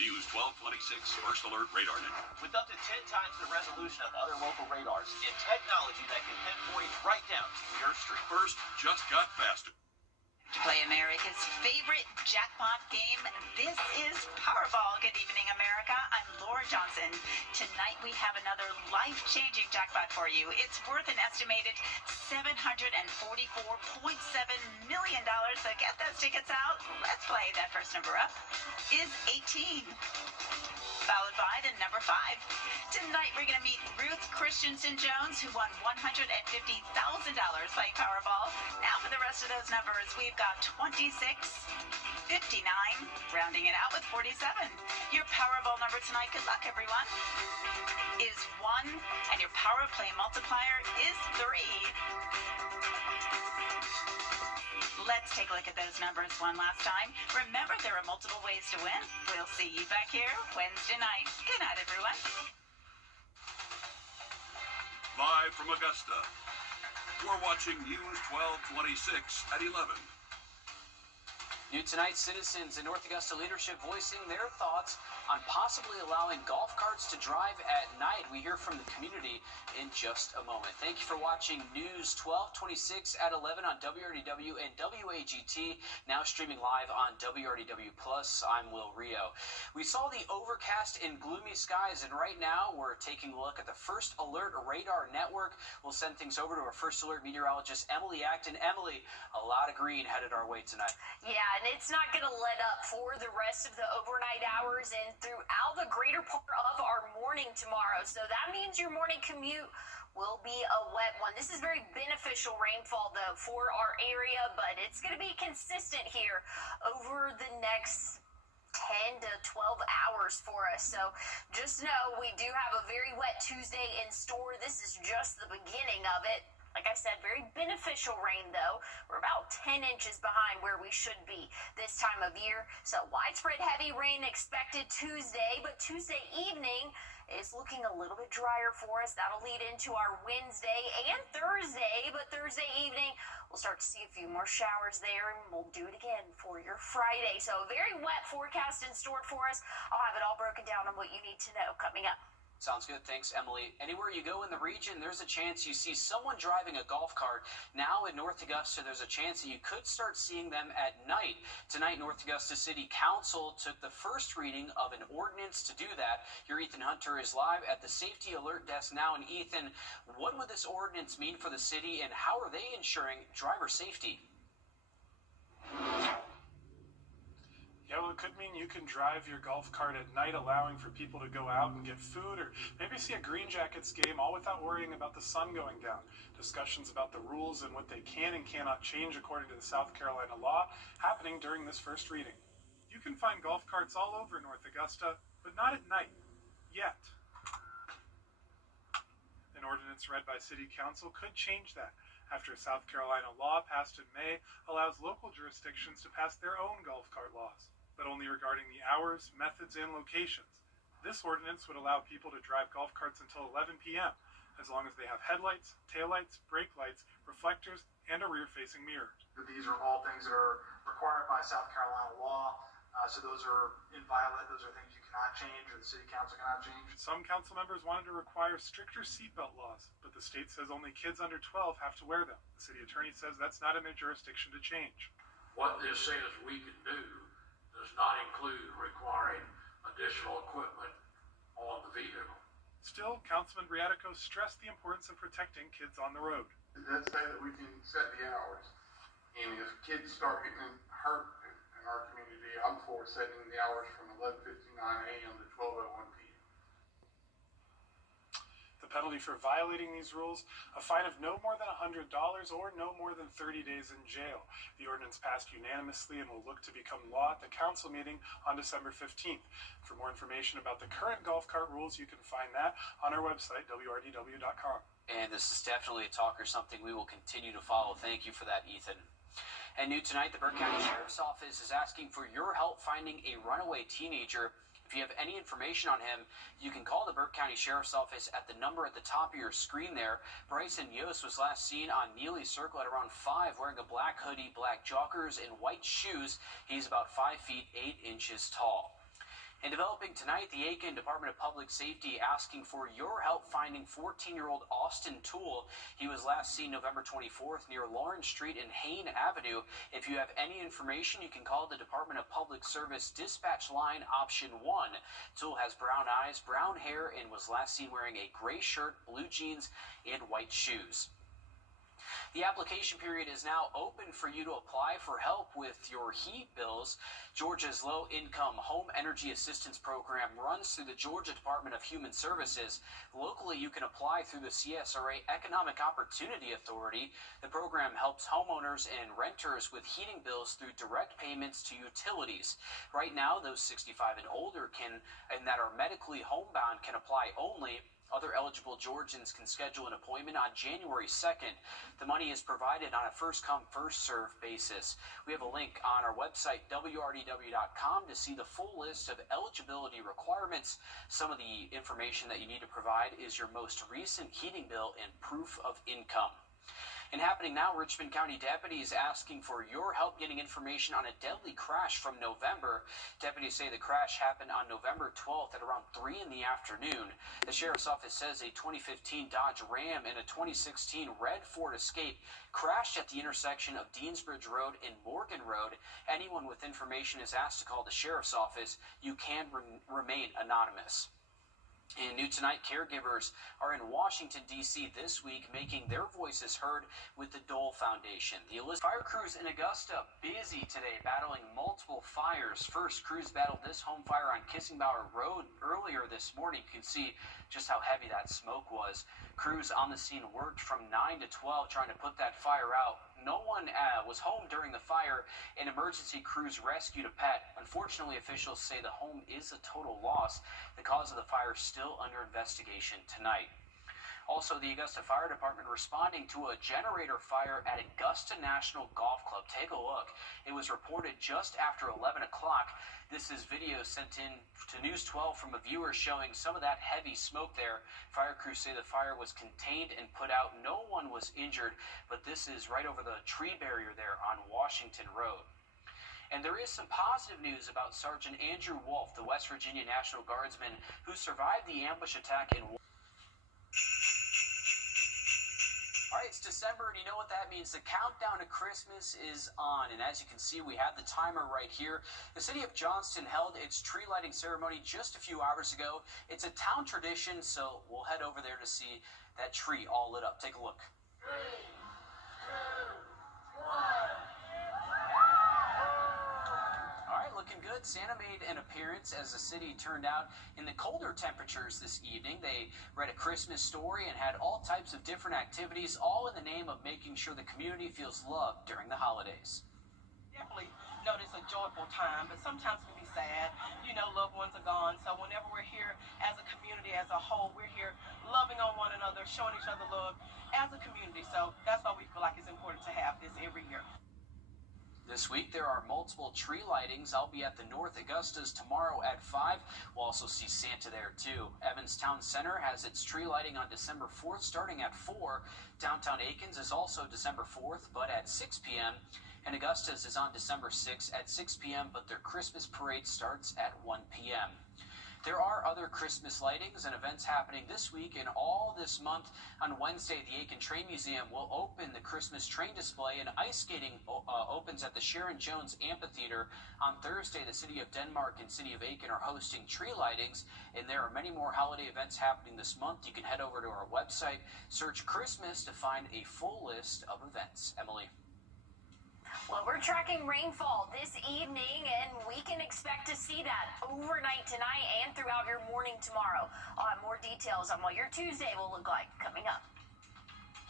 News 1226 First Alert Radar Network. With up to 10 times the resolution of other local radars and technology that can pinpoint right down to your street. First just got faster. To play America's favorite jackpot game, this is Powerball. Good evening, America. I'm Laura Johnson. Tonight we have another life-changing jackpot for you. It's worth an estimated $744.7 million. So get those tickets out. Let's play. That first number up is 18. Followed by the number 5. Tonight we're going to meet Ruth Christensen Jones, who won $150,000 playing Powerball. Now for the rest of those numbers, we've got 26, 59, rounding it out with 47. Your Powerball number tonight, good luck everyone, is 1, and your Power Play multiplier is 3. Let's take a look at those numbers one last time. Remember, there are multiple ways to win. We'll see you back here Wednesday night. Good night, everyone. Live from Augusta, you're watching News 1226 at 11. New tonight, citizens in North Augusta leadership voicing their thoughts on possibly allowing golf carts to drive at night. We hear from the community in just a moment. Thank you for watching News 1226 at 11 on WRDW and WAGT, now streaming live on WRDW+. I'm Will Rio. We saw the overcast and gloomy skies, and right now we're taking a look at the First Alert Radar Network. We'll send things over to our First Alert meteorologist, Emily Acton. Emily, a lot of green headed our way tonight. Yeah, and it's not going to let up for the rest of the overnight hours and throughout the greater part of our morning tomorrow. So that means your morning commute will be a wet one. This is very beneficial rainfall, though, for our area, but it's going to be consistent here over the next 10 to 12 hours for us. So just know we do have a very wet Tuesday in store. This is just the beginning of it. Like I said, very beneficial rain, though. We're about 10 inches behind where we should be this time of year. So widespread heavy rain expected Tuesday, but Tuesday evening is looking a little bit drier for us. That'll lead into our Wednesday and Thursday, but Thursday evening we'll start to see a few more showers there, and we'll do it again for your Friday. So a very wet forecast in store for us. I'll have it all broken down on what you need to know coming up. Sounds good. Thanks, Emily. Anywhere you go in the region, there's a chance you see someone driving a golf cart. Now in North Augusta, there's a chance that you could start seeing them at night. Tonight, North Augusta City Council took the first reading of an ordinance to do that. Your Ethan Hunter is live at the Safety Alert Desk now. And Ethan, what would this ordinance mean for the city, and how are they ensuring driver safety? Yeah, well, it could mean you can drive your golf cart at night, allowing for people to go out and get food, or maybe see a Green Jackets game, all without worrying about the sun going down. Discussions about the rules and what they can and cannot change according to the South Carolina law happening during this first reading. You can find golf carts all over North Augusta, but not at night. Yet. An ordinance read by City Council could change that, after a South Carolina law passed in May allows local jurisdictions to pass their own golf cart laws, but only regarding the hours, methods, and locations. This ordinance would allow people to drive golf carts until 11 p.m., as long as they have headlights, taillights, brake lights, reflectors, and a rear-facing mirror. These are all things that are required by South Carolina law, so those are inviolate. Those are things you cannot change, or the city council cannot change. Some council members wanted to require stricter seatbelt laws, but the state says only kids under 12 have to wear them. The city attorney says that's not in their jurisdiction to change. What this says we can do does not include requiring additional equipment on the vehicle. Still, Councilman Briatico stressed the importance of protecting kids on the road. It does say that we can set the hours, and if kids start getting hurt in our community, I'm for setting the hours from 11:59 a.m. to 12:01 p.m. The penalty for violating these rules, a fine of no more than $100 or no more than 30 days in jail. The ordinance passed unanimously and will look to become law at the council meeting on December 15th. For more information about the current golf cart rules, you can find that on our website, WRDW.com. And this is definitely a talk or something we will continue to follow. Thank you for that, Ethan. And new tonight, the Burke County Sheriff's Office is asking for your help finding a runaway teenager. If you have any information on him, you can call the Burke County Sheriff's Office at the number at the top of your screen there. Bryson Yost was last seen on Neely Circle at around 5 wearing a black hoodie, black joggers, and white shoes. He's about 5 feet 8 inches tall. And developing tonight, the Aiken Department of Public Safety asking for your help finding 14-year-old Austin Toole. He was last seen November 24th near Lawrence Street and Hayne Avenue. If you have any information, you can call the Department of Public Service dispatch line option 1. Toole has brown eyes, brown hair, and was last seen wearing a gray shirt, blue jeans, and white shoes. The application period is now open for you to apply for help with your heat bills. Georgia's low-income home energy assistance program runs through the Georgia Department of Human Services. Locally, you can apply through the CSRA Economic Opportunity Authority. The program helps homeowners and renters with heating bills through direct payments to utilities. Right now, those 65 and older and that are medically homebound can apply only. Other eligible Georgians can schedule an appointment on January 2nd. The money is provided on a first-come, first-served basis. We have a link on our website, wrdw.com, to see the full list of eligibility requirements. Some of the information that you need to provide is your most recent heating bill and proof of income. And happening now, Richmond County deputies asking for your help getting information on a deadly crash from November. Deputies say the crash happened on November 12th at around 3 in the afternoon. The sheriff's office says a 2015 Dodge Ram and a 2016 red Ford Escape crashed at the intersection of Deansbridge Road and Morgan Road. Anyone with information is asked to call the sheriff's office. You can remain anonymous. And new tonight, caregivers are in Washington, D.C. this week, making their voices heard with the Dole Foundation. The fire crews in Augusta busy today, battling multiple fires. First, crews battled this home fire on Kissingbauer Road earlier this morning. You can see just how heavy that smoke was. Crews on the scene worked from 9 to 12 trying to put that fire out. No one was home during the fire, and emergency crews rescued a pet. Unfortunately, officials say the home is a total loss. The cause of the fire is still under investigation tonight. Also, the Augusta Fire Department responding to a generator fire at Augusta National Golf Club. Take a look. It was reported just after 11 o'clock. This is video sent in to News 12 from a viewer showing some of that heavy smoke there. Fire crews say the fire was contained and put out. No one was injured, but this is right over the tree barrier there on Washington Road. And there is some positive news about Sergeant Andrew Wolf, the West Virginia National Guardsman who survived the ambush attack in All right, it's December, and you know what that means. The countdown to Christmas is on, and as you can see, we have the timer right here. The city of Johnston held its tree lighting ceremony just a few hours ago. It's a town tradition, so we'll head over there to see that tree all lit up. Take a look. 3, 2, 1. All right, looking good. Santa made an appearance as the city turned out in the colder temperatures this evening. They read a Christmas story and had all types of different activities, all in the name of making sure the community feels loved during the holidays. Definitely know it's a joyful time, but sometimes it can be sad. You know, loved ones are gone. So whenever we're here as a community, as a whole, we're here loving on one another, showing each other love as a community. So that's why we feel like it's important to have this every year. This week, there are multiple tree lightings. I'll be at the North Augustas tomorrow at 5. We'll also see Santa there, too. Evans Town Center has its tree lighting on December 4th, starting at 4. Downtown Aikens is also December 4th, but at 6 p.m. And Augustas is on December 6th at 6 p.m., but their Christmas parade starts at 1 p.m. There are other Christmas lightings and events happening this week and all this month. On Wednesday, the Aiken Train Museum will open the Christmas train display, and ice skating opens at the Sharon Jones Amphitheater. On Thursday, the City of Denmark and City of Aiken are hosting tree lightings, and there are many more holiday events happening this month. You can head over to our website, search Christmas to find a full list of events. Emily. Well, we're tracking rainfall this evening, and we can expect to see that overnight tonight and throughout your morning tomorrow. I'll have more details on what your Tuesday will look like coming up.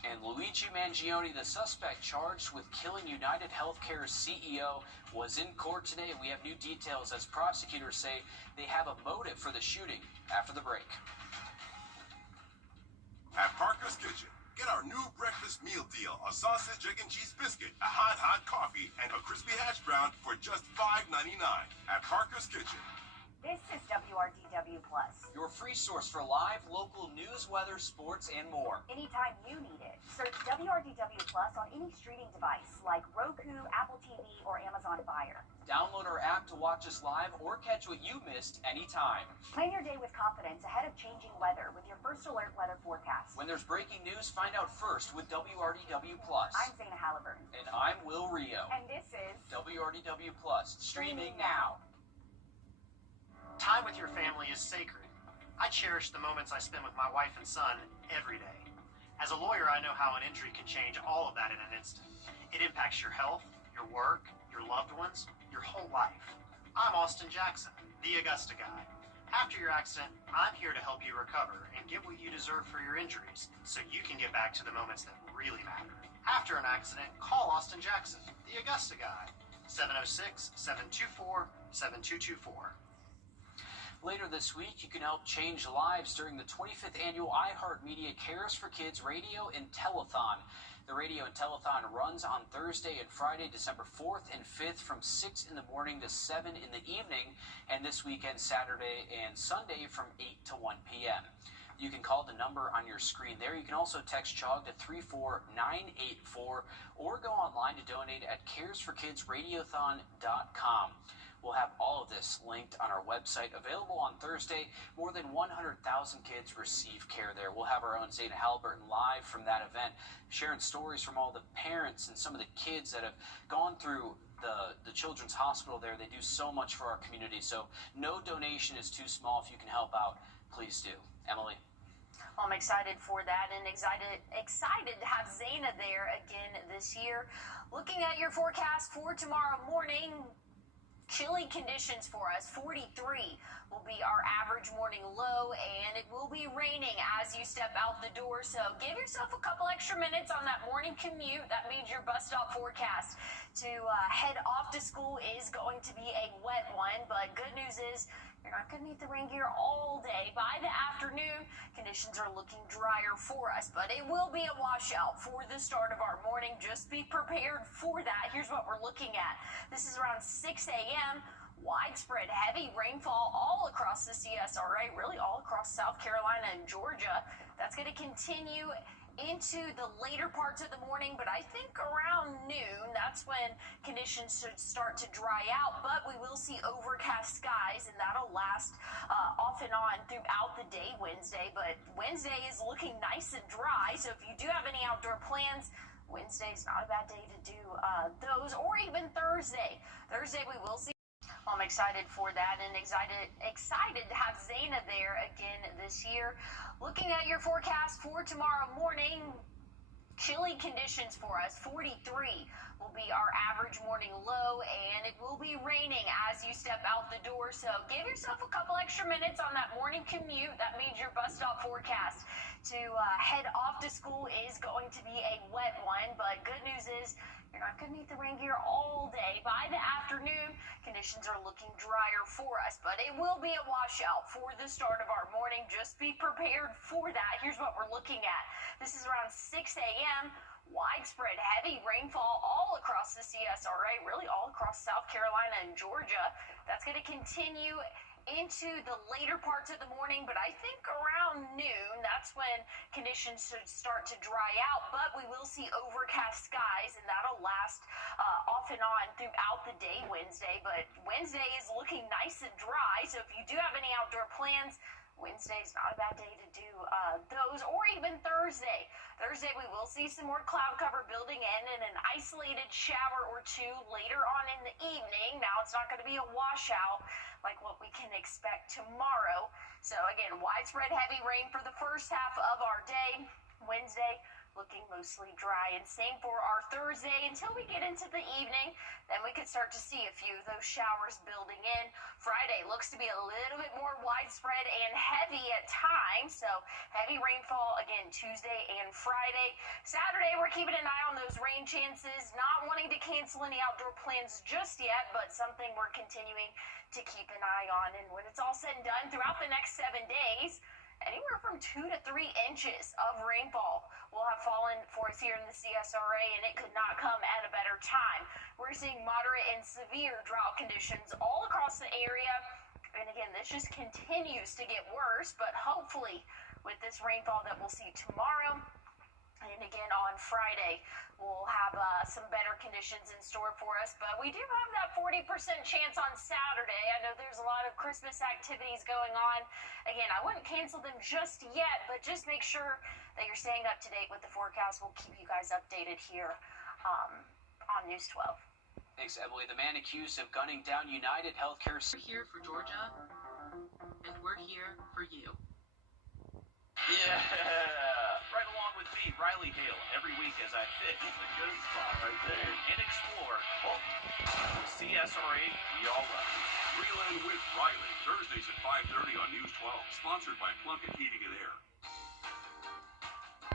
And Luigi Mangione, the suspect charged with killing United Healthcare's CEO, was in court today. We have new details as prosecutors say they have a motive for the shooting. After the break. At Parker's Kitchen, get our new breakfast meal deal, a sausage, egg, and cheese biscuit, a hot coffee, and a crispy hash brown for just $5.99 at Parker's Kitchen. This is WRDW Plus. Your free source for live, local news, weather, sports, and more. Anytime you need it. Search WRDW Plus on any streaming device like Roku, Apple TV, or Amazon Fire. Download our app to watch us live or catch what you missed anytime. Plan your day with confidence ahead of changing weather with your First Alert weather forecast. When there's breaking news, find out first with WRDW+. I'm Zana Halliburton. And I'm Will Rio. And this is WRDW+, streaming now. Time with your family is sacred. I cherish the moments I spend with my wife and son every day. As a lawyer, I know how an injury can change all of that in an instant. It impacts your health, your work, your loved ones, your whole life. I'm Austin Jackson, the Augusta guy. After your accident, I'm here to help you recover and get what you deserve for your injuries so you can get back to the moments that really matter. After an accident, call Austin Jackson, the Augusta guy. 706-724-7224. Later this week, you can help change lives during the 25th annual iHeartMedia Cares for Kids Radio and Telethon. The radio and telethon runs on Thursday and Friday, December 4th and 5th from 6 in the morning to 7 in the evening, and this weekend, Saturday and Sunday from 8 to 1 p.m. You can call the number on your screen there. You can also text CHOG to 34984 or go online to donate at caresforkidsradiothon.com. We'll have all of this linked on our website, available on Thursday. More than 100,000 kids receive care there. We'll have our own Zana Halliburton live from that event, sharing stories from all the parents and some of the kids that have gone through the Children's Hospital there. They do so much for our community, so no donation is too small. If you can help out, please do. Emily. Well, I'm excited for that and excited to have Zana there again this year. Looking at your forecast for tomorrow morning, chilly conditions for us. 43 will be our average morning low, and it will be raining as you step out the door. So give yourself a couple extra minutes on that morning commute. That means your bus stop forecast to head off to school is going to be a wet one, but good news is you're not going to need the rain gear all day. By the afternoon, conditions are looking drier for us, but it will be a washout for the start of our morning. Just be prepared for that. Here's what we're looking at. This is around 6 a.m. Widespread heavy rainfall all across the CSRA, really all across South Carolina and Georgia. That's going to continue into the later parts of the morning, but I think around noon, that's when conditions should start to dry out, but we will see overcast skies, and that'll last off and on throughout the day Wednesday. But Wednesday is looking nice and dry, so if you do have any outdoor plans, Wednesday's not a bad day to do those, or even Thursday. Thursday we will see. I'm excited for that and excited to have Zana there again this year. Looking at your forecast for tomorrow morning, chilly conditions for us. 43 will be our average morning low, and it will be raining as you step out the door. So give yourself a couple extra minutes on that morning commute. That means your bus stop forecast to head off to school is going to be a wet one, but good news is you're not going to need the rain gear all day. By the afternoon, conditions are looking drier for us, but it will be a washout for the start of our morning. Just be prepared for that. Here's what we're looking at. This is around 6 a.m. Widespread heavy rainfall all across the CSRA, really all across South Carolina and Georgia. That's going to continue into the later parts of the morning, but I think around noon, that's when conditions should start to dry out, but we will see overcast skies, and that'll last off and on throughout the day Wednesday. But Wednesday is looking nice and dry, so if you do have any outdoor plans, Wednesday's not a bad day to do those, or even Thursday. Thursday, we will see some more cloud cover building in and an isolated shower or two later on in the evening. Now, it's not going to be a washout like what we can expect tomorrow. So, again, widespread heavy rain for the first half of our day. Wednesday, looking mostly dry, and same for our Thursday until we get into the evening. Then we could start to see a few of those showers building in. Friday looks to be a little bit more widespread and heavy at times, so heavy rainfall again Tuesday and Friday. Saturday, we're keeping an eye on those rain chances, not wanting to cancel any outdoor plans just yet, but something we're continuing to keep an eye on. And when it's all said and done, throughout the next 7 days, anywhere from 2 to 3 inches of rainfall will have fallen for us here in the CSRA, and it could not come at a better time. We're seeing moderate and severe drought conditions all across the area, and again, this just continues to get worse, but hopefully with this rainfall that we'll see tomorrow And again, on Friday, we'll have some better conditions in store for us. But we do have that 40% chance on Saturday. I know there's a lot of Christmas activities going on. Again, I wouldn't cancel them just yet, but just make sure that you're staying up to date with the forecast. We'll keep you guys updated here on News 12. Thanks, Emily. The man accused of gunning down United Healthcare. We're here for Georgia, and we're here for you. Yeah, right along with me, Riley Hale, every week as I fit a good spot right there and explore CSRA We All Love. Reland with Riley, Thursdays at 5:30 on News 12, sponsored by Plunkett Heating and Air.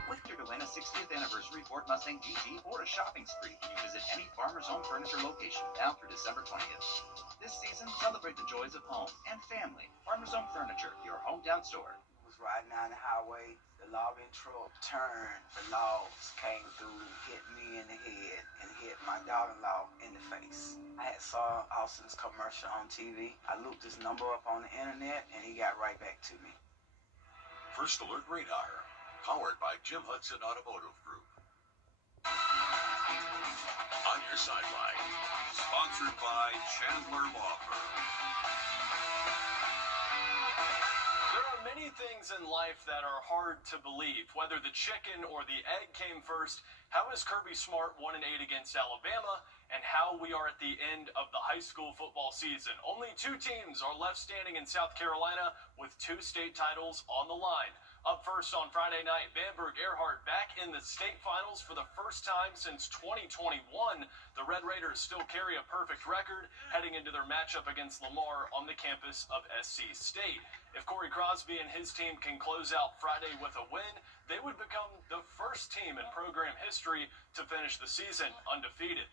With your to win a 60th anniversary Ford Mustang GT or a shopping spree when you visit any Farmer's Own Furniture location now through December 20th. This season, celebrate the joys of home and family. Farmer's Own Furniture, your hometown store. Riding down the highway, the logging truck turned, the logs came through, hit me in the head, and hit my daughter-in-law in the face. I had saw Austin's commercial on TV. I looked his number up on the internet, and he got right back to me. First Alert Radar, powered by Jim Hudson Automotive Group. On your sideline, sponsored by Chandler Law Firm. Many things in life that are hard to believe, whether the chicken or the egg came first. How is Kirby Smart 1-8 against Alabama, and how we are at the end of the high school football season? Only 2 teams are left standing in South Carolina with 2 state titles on the line. Up first on Friday night, Bamberg-Ehrhardt back in the state finals for the first time since 2021. The Red Raiders still carry a perfect record heading into their matchup against Lamar on the campus of SC State. If Corey Crosby and his team can close out Friday with a win, they would become the first team in program history to finish the season undefeated.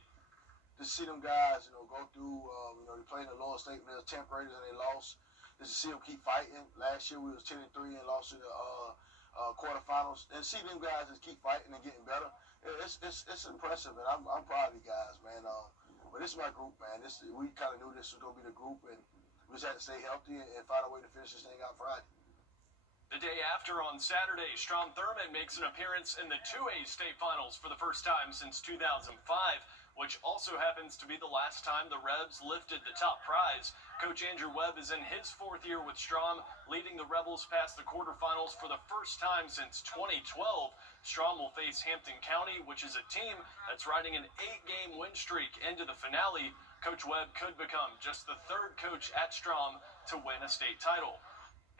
To see them guys, go through, they played in the lower state when they were 10th graders and they lost. Just to see them keep fighting. Last year we was 10-3 and lost in the quarterfinals. And see them guys just keep fighting and getting better. It's impressive, and I'm proud of you guys, man. But this is my group, man. We kind of knew this was gonna be the group, and we just had to stay healthy and find a way to finish this thing out Friday. The day after, on Saturday, Strom Thurmond makes an appearance in the 2A state finals for the first time since 2005, which also happens to be the last time the Rebs lifted the top prize. Coach Andrew Webb is in his 4th year with Strom, leading the Rebels past the quarterfinals for the first time since 2012. Strom will face Hampton County, which is a team that's riding an 8-game win streak into the finale. Coach Webb could become just the 3rd coach at Strom to win a state title.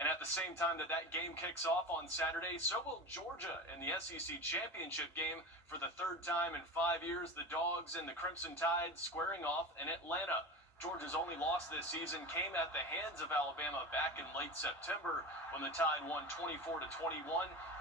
And at the same time that game kicks off on Saturday, so will Georgia in the SEC championship game. For the 3rd time in 5 years, the Dogs and the Crimson Tide squaring off in Atlanta. Georgia's only loss this season came at the hands of Alabama back in late September when the Tide won 24-21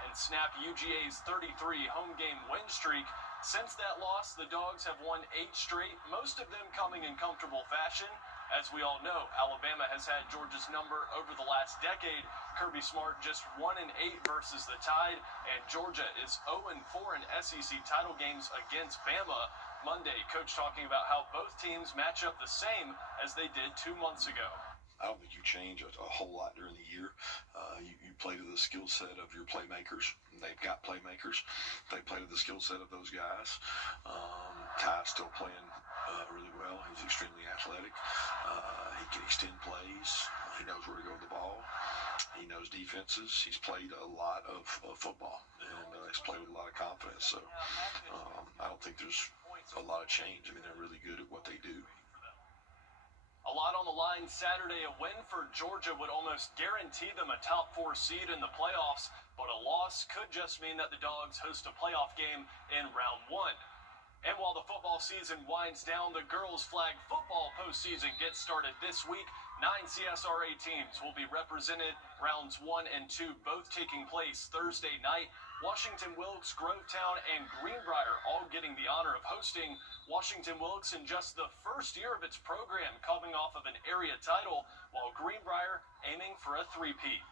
and snapped UGA's 33 home game win streak. Since that loss, the Dogs have won 8 straight, most of them coming in comfortable fashion. As we all know, Alabama has had Georgia's number over the last decade. Kirby Smart just 1-8 versus the Tide, and Georgia is 0-4 in SEC title games against Bama. Monday, Coach talking about how both teams match up the same as they did 2 months ago. I don't think you change a whole lot during the year. You play to the skill set of your playmakers. They've got playmakers. They play to the skill set of those guys. Ty's still playing really well. He's extremely athletic. He can extend plays. He knows where to go with the ball. He knows defenses. He's played a lot of football, and he's played with a lot of confidence. So I don't think there's a lot of change. I mean, they're really good at what they do. A lot on the line Saturday. A win for Georgia would almost guarantee them a top 4 seed in the playoffs, but a loss could just mean that the Dogs host a playoff game in round 1. And while the football season winds down, the girls' flag football postseason gets started this week. 9 CSRA teams will be represented, rounds 1 and 2 both taking place Thursday night. Washington Wilkes, Grovetown, and Greenbrier all getting the honor of hosting. Washington Wilkes in just the first year of its program, coming off of an area title, while Greenbrier aiming for a 3-peat.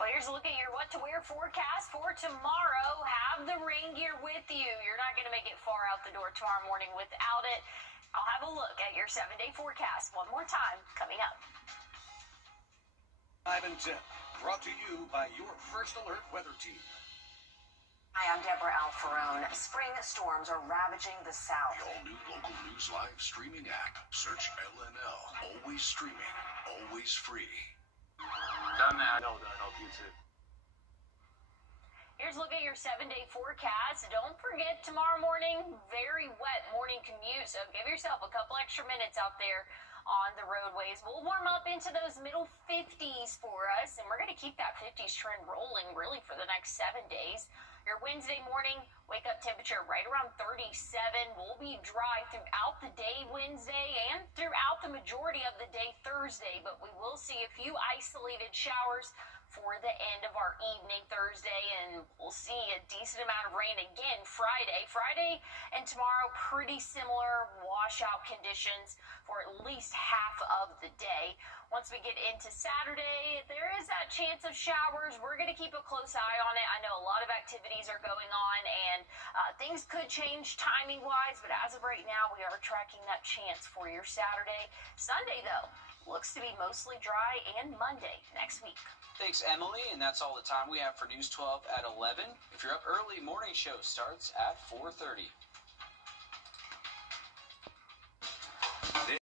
Well, here's a look at your what to wear forecast for tomorrow. Have the rain gear with you. You're not going to make it far out the door tomorrow morning without it. I'll have a look at your 7-day forecast one more time coming up. 5 and 10. Brought to you by your First Alert weather team. Hi, I'm Deborah Alfarone. Spring storms are ravaging the South. The all-new local news live streaming app. Search LNL. Always streaming. Always free. Done that. No, that'll help you too. Here's a look at your 7-day forecast. Don't forget tomorrow morning, very wet morning commute, so give yourself a couple extra minutes out there on the roadways. We'll warm up into those middle 50s for us, and we're going to keep that 50s trend rolling really for the next 7 days. Your Wednesday morning wake-up temperature right around 37. We'll be dry throughout the day Wednesday and throughout the majority of the day Thursday, but we will see a few isolated showers for the end of our evening Thursday, and we'll see a decent amount of rain again Friday. Friday and tomorrow, pretty similar washout conditions for at least half of the day. Once we get into Saturday, there is that chance of showers. We're going to keep a close eye on it. I know a lot of activities are going on, and things could change timing-wise, but as of right now, we are tracking that chance for your Saturday. Sunday, though, looks to be mostly dry, and Monday next week. Thanks, Emily, and that's all the time we have for News 12 at 11. If you're up early, morning show starts at 4:30.